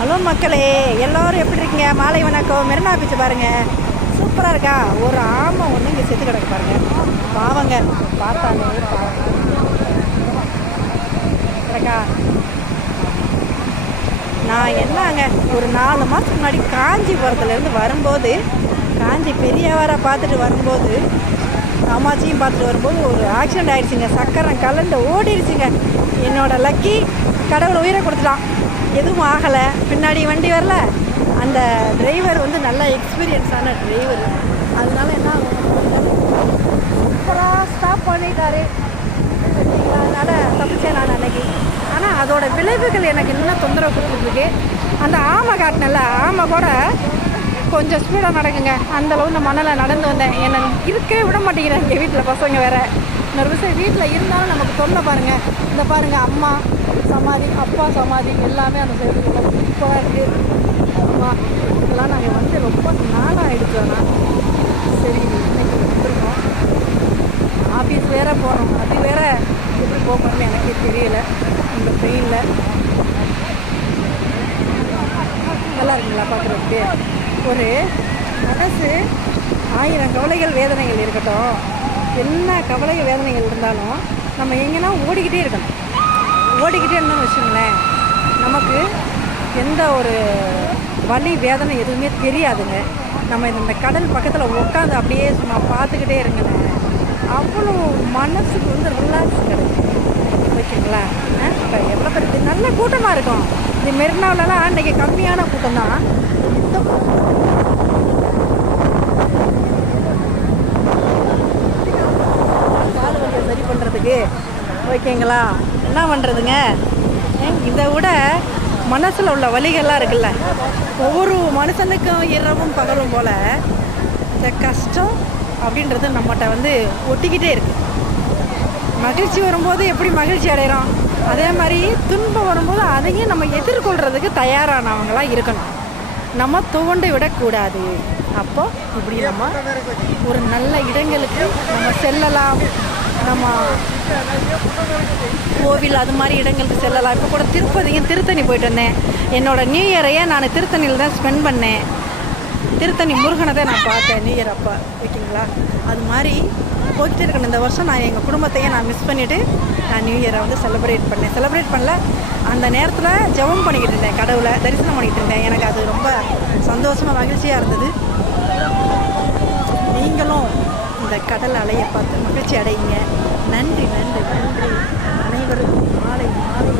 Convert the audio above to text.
Hello மக்களே, எல்லோரும் எப்படி இருக்கீங்க? மாலை வணக்கம். மெரினா பீச் பாருங்கள், சூப்பராக இருக்கா? ஒரு ஆமை ஒன்று இங்கே செத்து கிடக்கு பாருங்கள். பாவங்க, பார்த்தாலே கிடக்கா. நான் என்னங்க ஒரு 4 மாதத்துக்கு முன்னாடி காஞ்சிபுரத்துலேருந்து வரும்போது, காஞ்சி பெரியவரை பார்த்துட்டு வரும்போது, அம்மாச்சியும் பார்த்துட்டு வரும்போது ஒரு ஆக்சிடெண்ட் ஆகிடுச்சிங்க. சக்கரம் கலண்டு ஓடிடுச்சுங்க. என்னோடய லக்கி கடவுள் உயிரை கொடுத்துட்டான். எதுவும் ஆகலை. பின்னாடி வண்டி வரல. அந்த டிரைவர் வந்து நல்ல எக்ஸ்பீரியன்ஸான டிரைவர். அதனால என்ன சூப்பராக ஸ்டாப் பண்ணிட்டாரு. அதனால் தப்பிச்சேன் நான் அன்னைக்கு. ஆனால் அதோட விளைவுகள் எனக்கு இன்னும் தொந்தரவு கொடுத்துருக்கு. அந்த ஆமை காட்டினல, ஆமை கூட கொஞ்சம் ஸ்பீடாக நடக்குங்க. அந்தளவு இந்த மணலில் நடந்து வந்தேன். என்னை இருக்கவே விட மாட்டேங்கிறேன். எங்கள் வீட்டில் பசங்க வேறு. இன்னொரு விஷயம், வீட்டில் இருந்தாலும் நமக்கு தொல்லை பாருங்கள். இந்த பாருங்கள், அம்மா சமாதி, அப்பா சமாதி எல்லாமே அந்த சைடு சூப்பராக இருக்குது. அம்மா இதெல்லாம் நாங்கள் வந்து ரொம்ப நாளாக ஆகிடுச்சு. ஆனால் சரி, இன்னைக்கு வந்துருக்கோம். ஆஃபீஸ் வேறு போகிறோம். அது வேறு எப்படி போகணும்னு எனக்கே தெரியலை. இந்த ட்ரெயினில் நல்லா இருக்குங்களா பார்க்குறதுக்கு? ஒரு மனசு 1000 கவலைகள் வேதனைகள் இருக்கட்டும், என்ன கவலை வேதனைகள் இருந்தாலும் நம்ம எங்கன்னா ஓடிக்கிட்டே இருக்கணும். ஓடிக்கிட்டே இருந்தோம்னு வச்சுங்களேன், நமக்கு எந்த ஒரு வலி வேதனை எதுவுமே தெரியாதுங்க. நம்ம இந்த கடல் பக்கத்தில் உட்காந்து அப்படியே சும்மா பார்த்துக்கிட்டே இருங்கண்ணே, அவ்வளோ மனசுக்கு வந்து ரிலாக்ஸ் கிடைக்கும். ஓகேங்களா? இப்போ எவ்வளோ பேருக்கு நல்ல கூட்டமாக இருக்கும். இந்த மெரினாவிலலாம் இன்றைக்கி கம்மியான கூட்டம் தான். கால் வலியை சரி பண்ணுறதுக்கு ஓகேங்களா, என்ன பண்ணுறதுங்க? இதை விட மனசில் உள்ள வலிகள்லாம் இருக்குல்ல, ஒவ்வொரு மனுஷனுக்கும் இரவும் பகலும் போல் இந்த கஷ்டம் அப்படின்றது நம்மகிட்ட வந்து ஒட்டிக்கிட்டே இருக்குது. மகிழ்ச்சி வரும்போது எப்படி மகிழ்ச்சி அடைகிறோம், அதே மாதிரி துன்பம் வரும்போது அதையும் நம்ம எதிர்கொள்கிறதுக்கு தயாரானவங்களாக இருக்கணும். நம்ம துவண்டு விடக்கூடாது. அப்போது இப்படி நம்ம ஒரு நல்ல இடங்களுக்கு நம்ம செல்லலாம். நம்ம கோவில் அது மாதிரி இடங்களுக்கு செல்லலாம். இப்போ கூட திருத்தணி போயிட்டு வந்தேன். என்னோடய நியூ இயரையே நான் திருத்தணியில் தான் ஸ்பெண்ட் பண்ணேன். திருத்தணி முருகனை தான் நான் பார்த்தேன் நியூ இயர் அப்போ. ஓகேங்களா? அது மாதிரி போய்கிட்டே இருக்கணும். இந்த வருஷம் நான் எங்கள் குடும்பத்தையே நான் மிஸ் பண்ணிவிட்டு நான் நியூ இயரை வந்து செலிப்ரேட் பண்ணல. அந்த நேரத்தில் ஜெபம் பண்ணிக்கிட்டு இருந்தேன், கடவுளை தரிசனம் பண்ணிக்கிட்டு இருந்தேன். எனக்கு அது ரொம்ப சந்தோஷமாக மகிழ்ச்சியாக இருந்தது. நீங்களும் இந்த கடல் அலையை பார்த்து மகிழ்ச்சி அடையுங்க. நன்றி நன்றி நன்றி. அனைவருக்கும் மாலை மாலை